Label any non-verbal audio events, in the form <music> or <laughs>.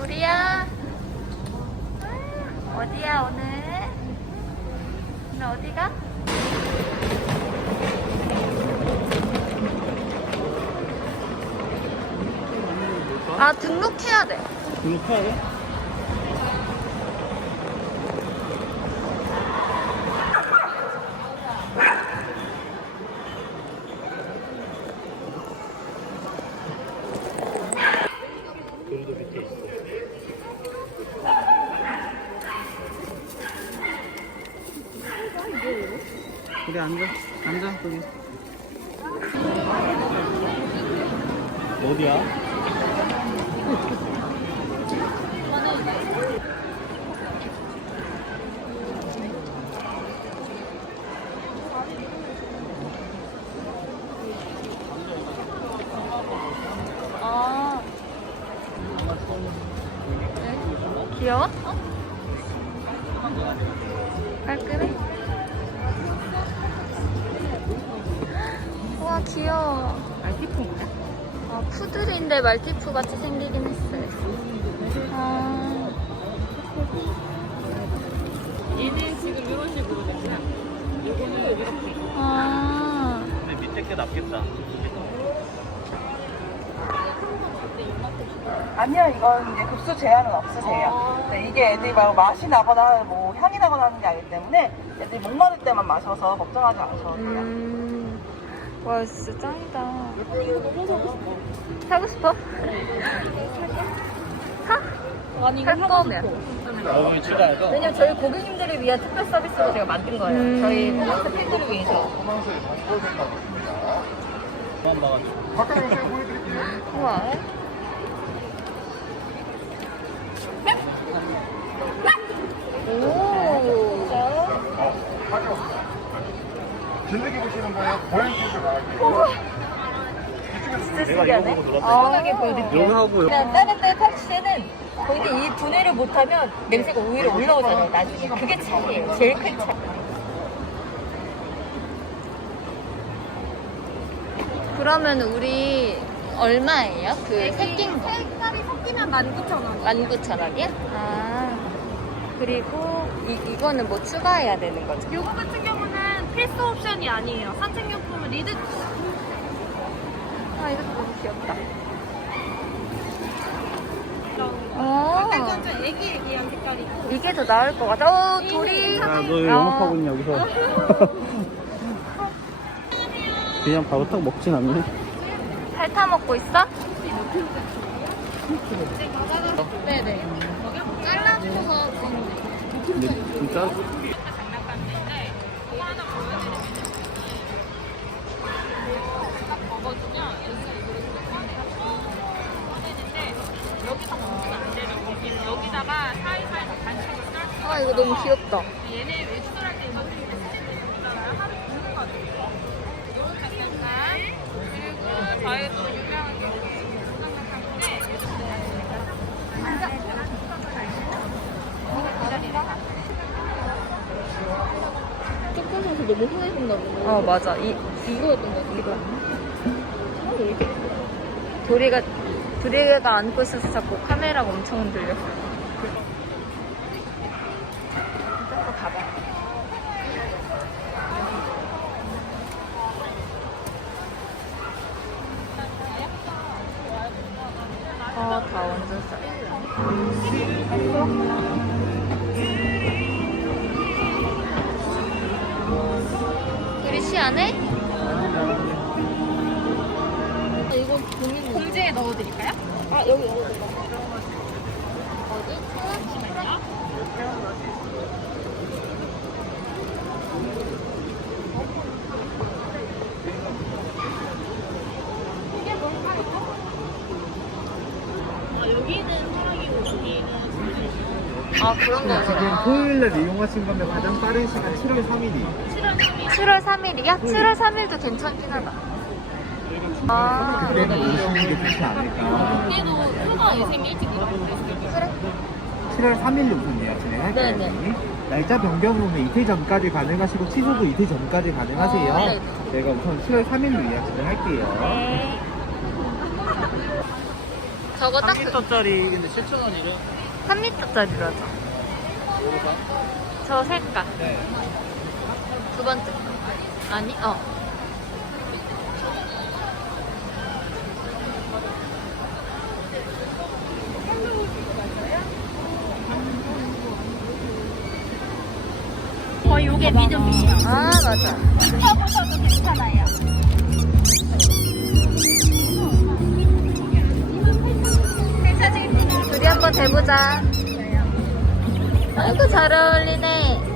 우리야 어디야 오늘? 오늘 어디가? 아 등록해야 돼. 등록해야 돼? 그래도 밑에 있어. 그래 앉아 앉아 거기 어디야? 아. 네. 귀여워? 어? 깔끔해? 와 귀여워. 말티폰이야? 아, 푸들인데 말티푸 같이 생기긴 했어요. 아, 얘는 지금 이런 식으로 됐고요. 요거는 이렇게. 아, 근데 밑에 게 낫겠다. 아니요, 이건 이제 급수 제한은 없으세요. 네, 이게 애들이 막 맛이 나거나 뭐 향이 나거나 하는 게 아니기 때문에 애들이 목마를 때만 마셔서 걱정하지 않으셔도 돼요. 음, 와 진짜 짱이다. 이거 너무 사고 싶어. 사고 싶어? 사? 아니, 이거 살 사고 거면. 싶어. 왜냐면 저희 고객님들을 위한 특별 서비스로 제가 만든 거예요. 음. 저희 홈트 팬들을 위해서. 그만. 우와. 오. 진 드기 보시는 거예요? 고양이 쪽으로 나갈게요. 내가 이거 보고 놀았다. 시원하게 보여드릴게요. 하고. 그냥 다른 데 탈시에는 거기 이 분해를 못하면 냄새가 오히려 올라오잖아요. 나중에 그게 차이예요. 제일 큰 차이. 그러면 우리 얼마예요? 그 새낀 거? 색깔이 섞이면 19,000원. 19,000원이야? 아. 그리고 이, 이거는 뭐 추가해야 되는 거죠? 요거 같은 경우는 필수 옵션이 아니에요. 산책용품은 리드 아, 이것도 너무 귀엽다. 이런 거. 어. 약간 좀 애기 애기한 색깔이고. 이게 더 나을 것 같아. 어, 돌이. 야, 너 영업하고 있냐, 여기서? <laughs> 그냥 바로 딱 먹진 않네. 핥아 먹고 있어? 네네. 잘라주셔서 지금 근데 진짜? 장난감인데 그거 하나 보여드릴게요. 딱 먹어주면 여기서 이거를 꺼내는데 여기서 먹으면 안 되는 거기는 여기다가 사이사이 간식을 이거 너무 귀엽다. 얘네 외출할 때 이거. 그리고 저희 또 유명한 게 장난감인데 조금씩 너무 흔해진다 고 어, 맞아. 이, 이거였던 것 같아. 이거. 도리가, 도리가 안고 있어서 자꾸 카메라가 엄청 흔들려. 이쪽으로 가봐. 아, 다 완전 싸. 시안 해? 이거 봉지에 넣어드릴까요? 아, 여기. 어디? 잠시만요. 이게 뭔가요? 아, 여기는 사랑이고 여기는 아, 그런 지금 거구나. 토요일날 이용하신 건데 가장 빠른 시간 7월 3일이. 7월 3일. 7월 3일이야? 7월 3일도 괜찮긴 하다. 아, 그때는 오시는 게 좋지 않을까. 얘도 휴가 예생이 일찍 일어났어요. 그래. 7월 3일 우선 예약 진행할까요? 네네. 언니? 날짜 변경으로는 이틀 전까지 가능하시고 취소도 이틀 전까지 가능하세요. 아, 네네. 저희가 우선 7월 3일로 예약 진행할게요. 네. 저거 딱 3m짜리 근데 7,000원이죠? 3m짜리라죠. 저 색깔. 네. 두 번째 거. 아니, 어. 거의 요게 믿음이에요. 아, 맞아. 스파보다도 괜찮아요. 한번 대보자. 아이고, 잘 어울리네.